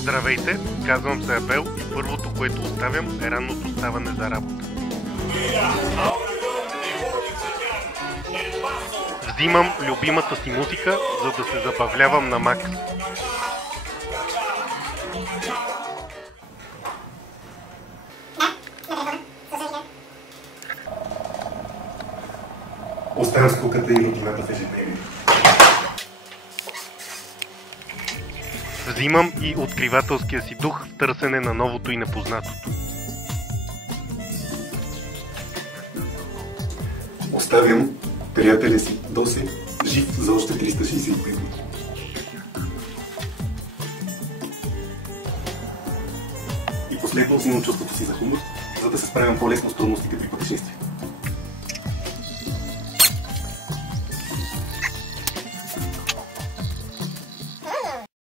Здравейте, казвам се Абел и първото, което оставям е ранното ставане за работа. Взимам любимата си музика, за да се забавлявам на макс. Оставям скуката и рутината в ежедневието. Взимам и откривателския си дух в търсене на новото и непознатото. Оставям приятеля си Доси жив за още 365 дни. И последно взимам чувството си за хумор, за да се справям по-лесно с трудностите при пътешествие.